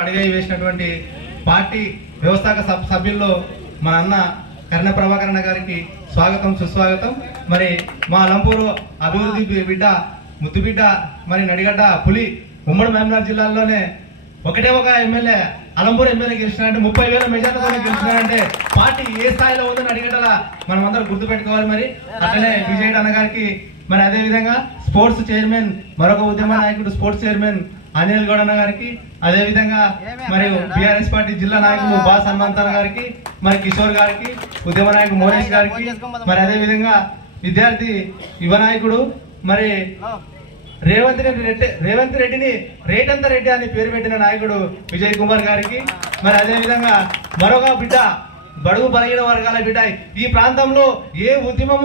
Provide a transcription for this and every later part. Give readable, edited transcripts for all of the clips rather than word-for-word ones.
అడిగే వేసినటువంటి పార్టీ వ్యవస్థాపక సభ్యుల్లో మా అన్న కర్ణ ప్రభాకరణ గారికి స్వాగతం సుస్వాగతం. మరి మా అలంపూరు అభివృద్ధి బిడ్డ ముద్దు బిడ్డ మరి నడిగడ్డ పులి ఉమ్మడి మహబూబ్నగర్ జిల్లాలోనే ఒకటే ఒక ఎమ్మెల్యే అలంపూర్ ఎమ్మెల్యే గెలిచినారంటే 30,000 మెజార్టీతో గెలిచినారంటే పార్టీ ఏ స్థాయిలో ఉందని అడిగేటలా మనం అందరం గుర్తుపెట్టుకోవాలి. మరి అట్లనే విజయ్ అన్న గారికి మరి అదే విధంగా స్పోర్ట్స్ చైర్మన్ మరొక ఉద్యమ నాయకుడు స్పోర్ట్స్ చైర్మన్ అనిల్ గౌడ్ అన్న గారికి, అదే విధంగా మరి బీఆర్ఎస్ పార్టీ జిల్లా నాయకులు బాస్ హనుమంతన్న గారికి, మరి కిషోర్ గారికి, ఉద్యమ నాయకుడు మోనేష్ గారికి, మరి అదే విధంగా విద్యార్థి యువ నాయకుడు మరి రేవంత్ రెడ్డిని రేటంత రెడ్డి అని పేరు పెట్టిన నాయకుడు విజయ్ కుమార్ గారికి, మరి అదే విధంగా మరొక బిడ్డ బడుగు బలహీన వర్గాల బిడ్డ ఈ ప్రాంతంలో ఏ ఉద్యమం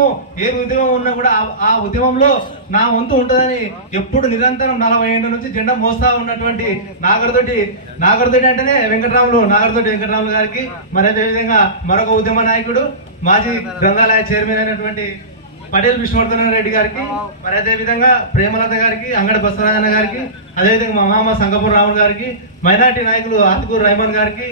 ఉన్నా కూడా ఆ ఉద్యమంలో నా వంతు ఉంటుందని ఎప్పుడు నిరంతరం 40 ఏళ్ల నుంచి జెండా మోస్తా ఉన్నటువంటి నాగరతోటి అంటేనే నాగరతోటి వెంకటరాములు గారికి, మరి అదే విధంగా మరొక ఉద్యమ నాయకుడు మాజీ గ్రంథాలయ చైర్మన్ అయినటువంటి పటేల్ విష్ణువర్ధన్ రెడ్డి గారికి, మరి అదే విధంగా ప్రేమలత గారికి, అంగడి బసవరాజన్న గారికి, అదేవిధంగా మా మామ సంగపూర్ రాముడు గారికి, మైనార్టీ నాయకులు ఆత్కూరు రైమన్ గారికి,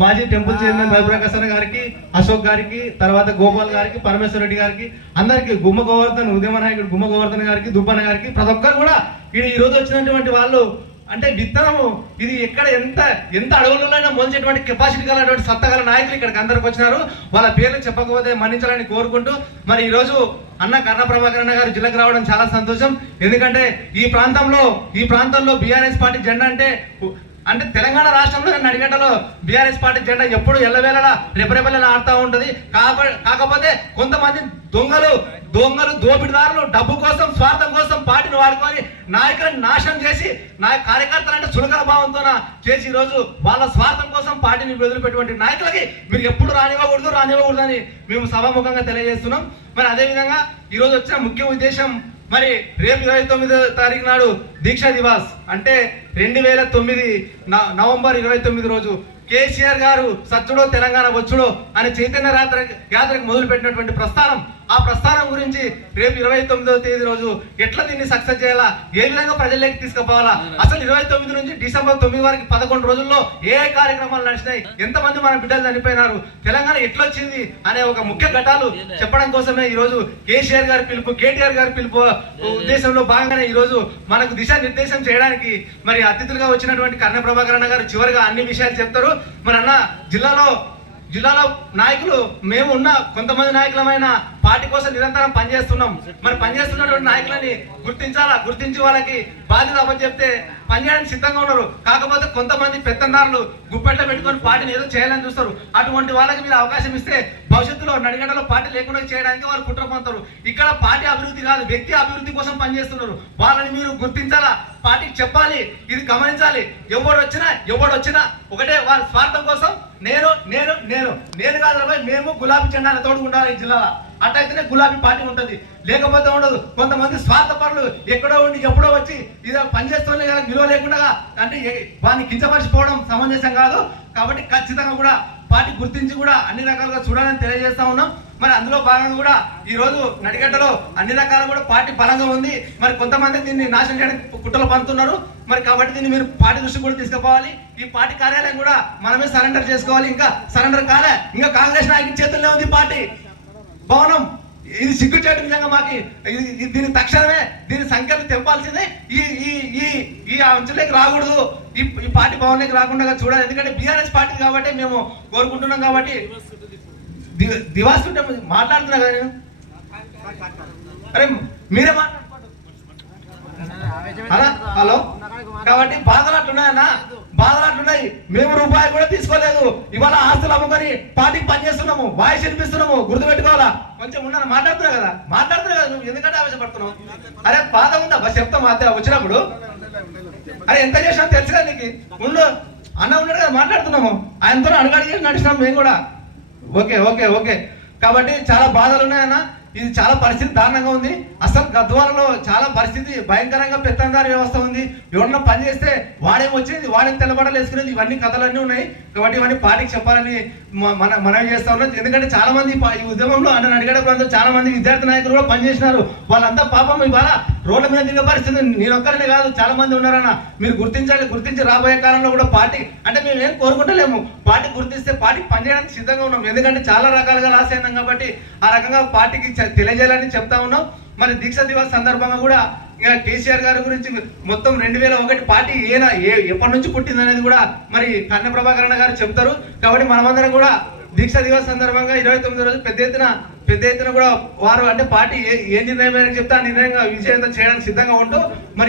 మాజీ టెంపుల్ చైర్మన్ రవిప్రకాశ్ గారికి, అశోక్ గారికి, తర్వాత గోపాల్ గారికి, పరమేశ్వర రెడ్డి గారికి, అందరికి గుమ్మ గోవర్ధన్ ఉద్యమ నాయకుడు గుమ్మ గోవర్ధన్ గారికి, దుబ్బన్న గారికి, ప్రతి ఒక్కరు కూడా ఈ రోజు వచ్చినటువంటి వాళ్ళు అంటే విత్తనము ఇది ఎక్కడ ఎంత అడవులైనా మొలిచేటువంటి కెపాసిటీ గలటువంటి సత్తగల నాయకులు ఇక్కడికి అందరికి వచ్చినారు. వాళ్ళ పేర్లు చెప్పకపోతే మన్నించాలని కోరుకుంటూ మరి ఈ రోజు అన్న కర్ణ ప్రభాకరణ గారు జిల్లాకు రావడం చాలా సంతోషం. ఎందుకంటే ఈ ప్రాంతంలో బీఆర్ఎస్ పార్టీ జెండా అంటే తెలంగాణ రాష్ట్రంలో నడిగడ్డలో బీఆర్ఎస్ పార్టీ జెండా ఎప్పుడు ఎల్లవేళలా రెపరెపల్లెలా ఆడుతూ ఉంటది. కాకపోతే కొంతమంది దొంగలు దోపిడిదారులు డబ్బు కోసం స్వార్థం కోసం పార్టీని వాడుకొని నాయకులను నాశనం చేసి కార్యకర్తలు అంటే చులకన భావంతో చేసి ఈ రోజు వాళ్ళ స్వార్థం కోసం పార్టీని వదిలిపెట్టినటువంటి నాయకులకి మీరు ఎప్పుడు రానివ్వకూడదు అని మేము సభాముఖంగా తెలియజేస్తున్నాం. మరి అదే విధంగా ఈ రోజు వచ్చిన ముఖ్య ఉద్దేశం మరి రేపు 29వ తారీఖు నాడు దీక్షా దివాస్ అంటే 2009 నవంబర్ 29 రోజు కేసీఆర్ గారు సచ్చుడో తెలంగాణ వచ్చుడో అనే చైతన్య యాత్రకు మొదలు పెట్టినటువంటి ఆ ప్రస్థానం గురించి రేపు 29వ తేదీ రోజు ఎట్లా దీన్ని సక్సెస్ చేయాలా, ఏ విధంగా ప్రజల్లోకి తీసుకుపోవాలా, అసలు 29 నుంచి డిసెంబర్ 9 వరకు 11 రోజుల్లో ఏ కార్యక్రమాలు నడిచినాయి, ఎంతమంది మన బిడ్డలు చనిపోయినారు, తెలంగాణ ఎట్లొచ్చింది అనే ఒక ముఖ్య ఘట్టాలు చెప్పడం కోసమే ఈ రోజు కేసీఆర్ గారి పిలుపు, కేటీఆర్ గారి పిలుపు ఉద్దేశంలో భాగంగానే ఈ రోజు మనకు దిశానిర్దేశం చేయడానికి మరి అతిథులుగా వచ్చినటువంటి కర్ణ ప్రభాకరణ గారు చివరిగా అన్ని విషయాలు చెప్తారు. మరి అన్న జిల్లాలో నాయకులు మేము ఉన్న కొంతమంది నాయకులమైన పార్టీ కోసం నిరంతరం పనిచేస్తున్నాం. మరి పనిచేస్తున్నటువంటి నాయకులని గుర్తించి వాళ్ళకి బాధ్యత అప్పచెప్తే పనిచేయడానికి సిద్ధంగా ఉన్నారు. కాకపోతే కొంతమంది పెత్తందారులు గుప్పెట్లో పెట్టుకొని పార్టీని ఏదో చేయాలని చూస్తారు. అటువంటి వాళ్ళకి మీరు అవకాశం ఇస్తే భవిష్యత్తులో నడిగడ్డలో పార్టీ లేకుండా చేయడానికి వాళ్ళు కుట్ర పొందుతారు. ఇక్కడ పార్టీ అభివృద్ధి కాదు, వ్యక్తి అభివృద్ధి కోసం పనిచేస్తున్నారు. వాళ్ళని మీరు గుర్తించాలా, పార్టీకి చెప్పాలి, ఇది గమనించాలి. ఎవడొచ్చినా ఒకటే వాళ్ళ స్వార్థం కోసం నేను కాదు మేము గులాబీ జెండాను తోడు ఉండాలి ఈ జిల్లాలో. అట్టయితేనే గులాబీ పార్టీ ఉంటుంది, లేకపోతే ఉండదు. కొంతమంది స్వార్థ పనులు ఎక్కడో ఉండి ఎప్పుడో వచ్చి ఇది పనిచేస్తూనే కదా విలువ లేకుండా అంటే వాడిని కించపరిచిపోవడం సమంజసం కాదు. కాబట్టి ఖచ్చితంగా కూడా పార్టీ గుర్తించి కూడా అన్ని రకాలుగా చూడాలని తెలియజేస్తా ఉన్నాం. మరి అందులో భాగంగా కూడా ఈ రోజు నడిగడ్డలో అన్ని రకాల కూడా పార్టీ బలంగా ఉంది. మరి కొంతమంది దీన్ని నాశనం చేయడానికి కుట్రలు పంతున్నారు. మరి కాబట్టి దీన్ని మీరు పార్టీ దృష్టి కూడా తీసుకుపోవాలి. ఈ పార్టీ కార్యాలయం కూడా మనమే సరెండర్ చేసుకోవాలి. ఇంకా సరెండర్ కాలే, ఇంకా కాంగ్రెస్ నాయకుడి చేతుల్లో ఉంది పార్టీ భవనం. ఇది సిగ్గుచేటు విధంగా మాకి దీని తక్షణమే దీని సంఖ్యలు తెంపాల్సిందే. ఈ అంచులోకి రాకూడదు, ఈ పార్టీ భవన్లోకి రాకుండా చూడాలి. ఎందుకంటే బీఆర్ఎస్ పార్టీ కాబట్టి మేము కోరుకుంటున్నాం. కాబట్టి దివాస్ ఉంటే మాట్లాడుతున్నా కదా నేను. అరే మీరే మాట్లాడుకోండి. హలో. కాబట్టి బాధలు అట్లున్నాయి. మేము రూపాయి కూడా తీసుకోలేదు. ఇవాళ ఆస్తులు అమ్ముకొని పార్టీకి పనిచేస్తున్నాము, వాయిస్ వినిపిస్తున్నాము. గుర్తుపెట్టుకోవాలా. కొంచెం ఉన్నా మాట్లాడుతున్నావు కదా నువ్వు ఎందుకంటే ఆవేశపడుతున్నావు? అరే బాధ ఉందా బస్ చెప్తాం వచ్చినప్పుడు. అరే ఎంత చేసినా తెలుసుగా నీకు. అన్న ఉన్నాడు కదా మాట్లాడుతున్నాము, ఆయనతో అడుగడిగి నడిచినాం మేము కూడా. ఓకే. కాబట్టి చాలా బాధలు ఉన్నాయన్న. ఇది చాలా పరిస్థితి దారుణంగా ఉంది. అసలు గద్వాలలో చాలా పరిస్థితి భయంకరంగా పెత్తందారి వ్యవస్థ ఉంది. ఎవరన్నా పని చేస్తే వాడేమొచ్చేది, వాడిని తెల్లబడలు వేసుకునేది, ఇవన్నీ కథలన్నీ ఉన్నాయి. కాబట్టి ఇవన్నీ పార్టీకి చెప్పాలని మనం చేస్తా ఉన్నాం. ఎందుకంటే చాలా మంది ఈ ఉద్యమంలో అడిగేటప్పుడు చాలా మంది విద్యార్థి నాయకులు కూడా పనిచేసినారు. వాళ్ళంతా పాపం ఇవాళ రోడ్ల మీద దిగే పరిస్థితి నేను ఒక్కరినే కాదు, చాలా మంది ఉన్నారన్న. మీరు గుర్తించాలి, గుర్తించి రాబోయే కాలంలో కూడా పార్టీ అంటే మేము ఏం కోరుకుంటలేము, పార్టీ గుర్తిస్తే పార్టీకి పనిచేయడానికి సిద్ధంగా ఉన్నాం. ఎందుకంటే చాలా రకాలుగా లాస్ అయినాం కాబట్టి ఆ రకంగా పార్టీకి తెలియజేయాలని చెప్తా ఉన్నాం. మరి దీక్ష దివస్ సందర్భంగా కూడా ఇక కేసీఆర్ గారి గురించి మొత్తం 2001 పార్టీ ఎప్పటి నుంచి పుట్టింది అనేది కూడా మరి కన్నె ప్రభాకరణ గారు చెప్తారు. కాబట్టి మనమందరం కూడా దీక్ష దివస్ సందర్భంగా 29 రోజు పెద్ద ఎత్తున కూడా వారు అంటే పార్టీ ఏ నిర్ణయం చెప్తే ఆ నిర్ణయంగా విజయవంతం చేయడానికి సిద్ధంగా ఉంటూ మరి